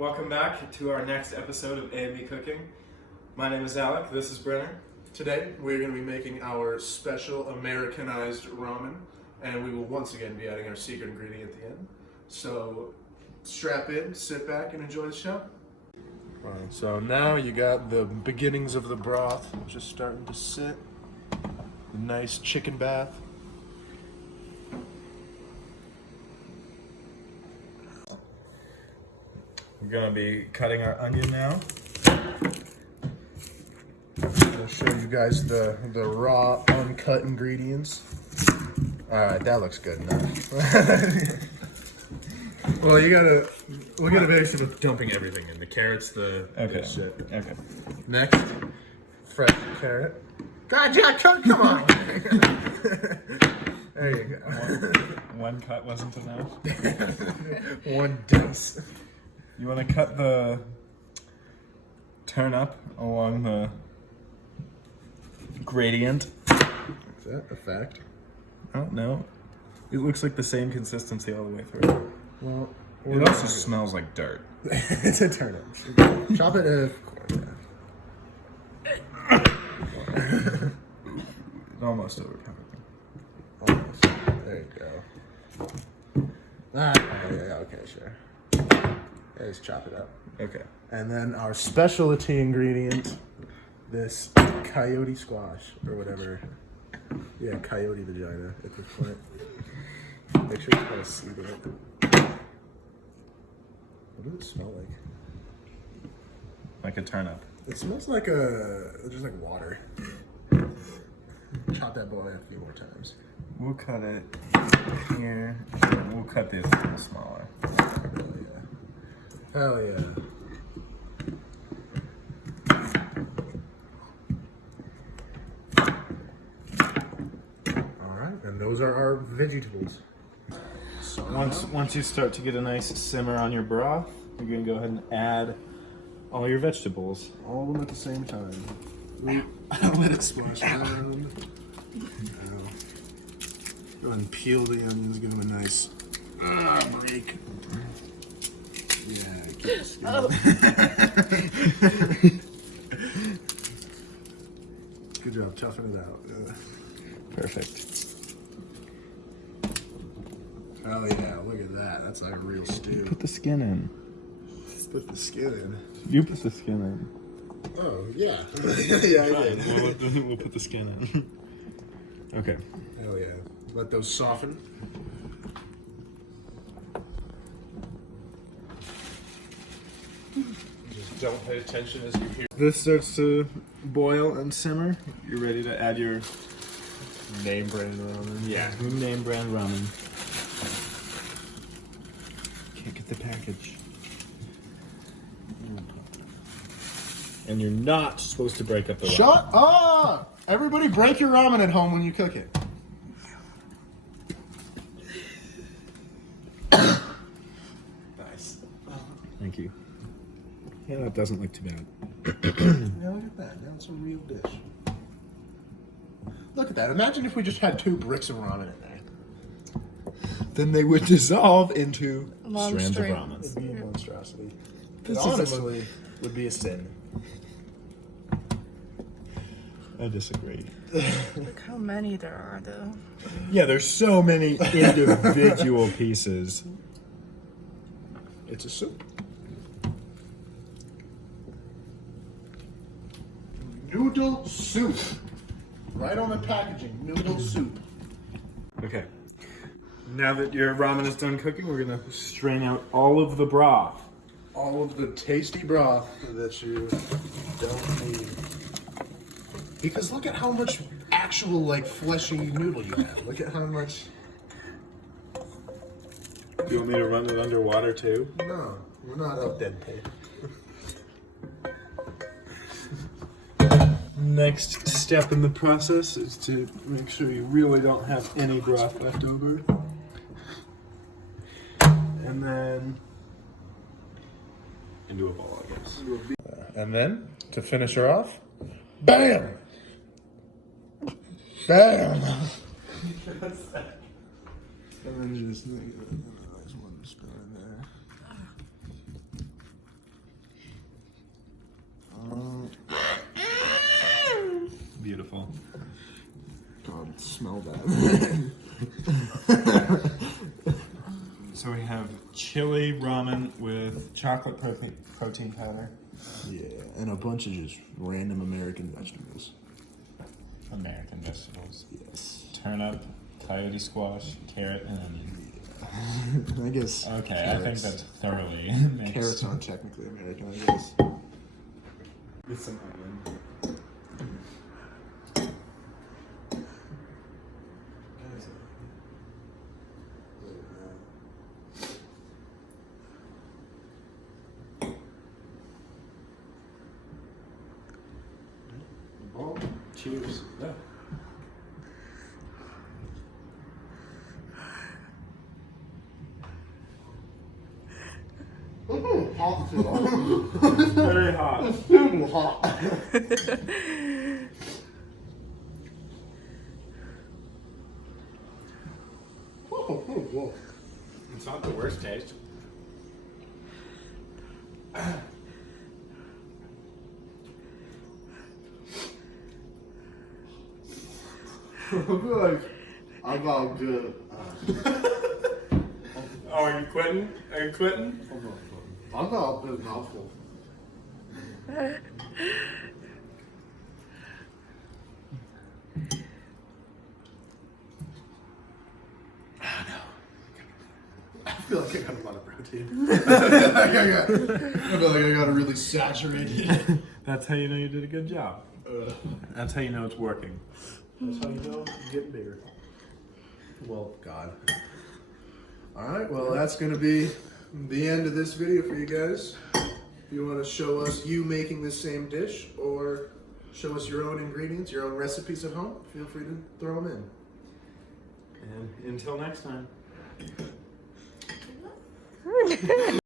Welcome back to our next episode of AnB Cooking. My name is Alec, this is Brenner. Today, we're going to be making our special Americanized ramen, and we will once again be adding our secret ingredient at the end. So, strap in, sit back, and enjoy the show. Alright, so now you got the beginnings of the broth just starting to sit. The nice chicken bath. We're gonna be cutting our onion now. I'll show you guys the raw, uncut ingredients. Alright, that looks good enough. Well, we're gonna basically dumping everything in. The carrots, the shit. Okay. Next, fresh carrot. God, Jack, come on! There you go. One cut wasn't enough. One dice. You want to cut the turnip along the gradient. Is that a fact? Oh, no. It looks like the same consistency all the way through. Well, it also smells like dirt. It's a turnip. Chop it in Almost overpowered. Almost. There you go. Okay, sure. Just chop it up. Okay. And then our specialty ingredient, this coyote squash, or whatever. Yeah, coyote vagina at this point. Make sure you kind of seed it. What does it smell like? Like a turnip. It smells like just like water. Chop that boy a few more times. We'll cut it here, and we'll cut this a little smaller. Hell yeah. Alright, and those are our vegetables. So Once you start to get a nice simmer on your broth, you're going to go ahead and add all your vegetables. all of them at the same time. I'll let it splash around. Go ahead and peel the onions, give them a nice break. Yeah, keep the skin. Good job, toughing it out. Perfect. Oh yeah, look at that. That's like a real stew. Put the skin in. Put the skin in. You put the skin in. Oh yeah. Yeah, I did. We'll put the skin in. Okay. Hell yeah. Let those soften. Just don't pay attention as you hear. This starts to boil and simmer. You're ready to add your Name brand ramen. name brand ramen. Can't get the package. And you're not supposed to break up the ramen. Shut up! Everybody break your ramen at home when you cook it. Nice. Thank you. Yeah, that doesn't look too bad. Now look at that. Now it's a real dish. Look at that. Imagine if we just had 2 bricks of ramen in there. Then they would dissolve into Long strands string. of ramen. It'd be a monstrosity. This It is honestly would be a sin. I disagree. Look how many there are, though. Yeah, there's so many individual pieces. It's a soup. Noodle soup. Right on the packaging, noodle soup. Okay. Now that your ramen is done cooking, we're gonna strain out all of the broth. All of the tasty broth that you don't need. Because look at how much actual, like, fleshy noodle you have. Look at how much... Do you want me to run it underwater too? No, we're not up dead tape. Next step in the process is to make sure you really don't have any broth left over. And then into a bowl, I guess. And then, to finish her off, BAM! BAM! And then just nice one spoon in there. smell that. So we have chili ramen with chocolate protein powder. Yeah, and a bunch of just random American vegetables. American vegetables. Yes. Turnip, coyote squash, carrot, and onion. I guess. Okay, carrots. I think that's thoroughly mixed. Carrots aren't technically American, I guess. With some onion. Cheers. Yeah. Hot. Very hot. Hot. Whoa. It's not the worst taste. I feel like I got good. Oh, are you quitting? Are you quitting? I got a big mouthful. I feel like I got a lot of protein. I feel like I got a really saturated. That's how you know you did a good job. That's how you know it's working. That's how you know you're getting bigger. Well, God. Alright, well, that's going to be the end of this video for you guys. If you want to show us you making this same dish or show us your own ingredients, your own recipes at home, feel free to throw them in. And until next time.